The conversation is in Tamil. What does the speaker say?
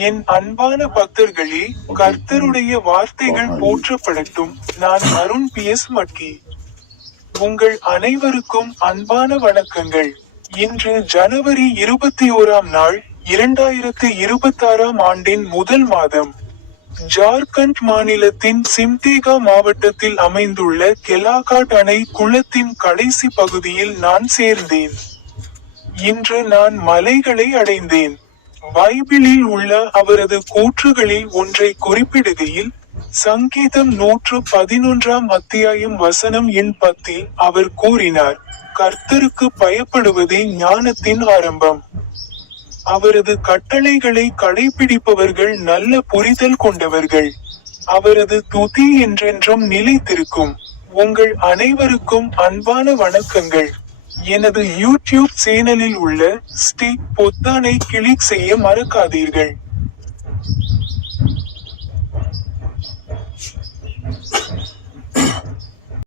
என் அன்பான பக்தர்களே கர்த்தருடைய வார்த்தைகள் போற்றப்படட்டும். நான் அருண் பி. எஸ். மட்கி உங்கள் அனைவருக்கும் அன்பான வணக்கங்கள். இன்று ஜனவரி இருபத்தி ஓராம் நாள் இரண்டாயிரத்து இருபத்தாறாம் ஆண்டின் முதல் மாதம். ஜார்க்கண்ட் மாநிலத்தின் சிம்தேகா மாவட்டத்தில் அமைந்துள்ள கெலாகாட் அணை குளத்தின் கடைசி பகுதியில் நான் சேர்ந்தேன். இன்று நான் மலைகளை அடைந்தேன். பைபிளில் உள்ள அவரது கூற்றுகளில் ஒன்றை குறிப்பிடுகையில் சங்கீதம் நூற்று பதினொன்றாம் அத்தியாயம் வசனம் எண் பத்தில் அவர் கூறினார் கர்த்தருக்கு பயப்படுவதே ஞானத்தின் ஆரம்பம். அவரது கட்டளைகளை கடைபிடிப்பவர்கள் நல்ல புரிதல் கொண்டவர்கள். அவரது துதி என்றென்றும் நிலைத்திருக்கும். உங்கள் அனைவருக்கும் அன்பான வணக்கங்கள். எனது யூடியூப் சேனலில் உள்ள ஸ்டீ பொத்தானை கிளிக் செய்ய மறக்காதீர்கள்.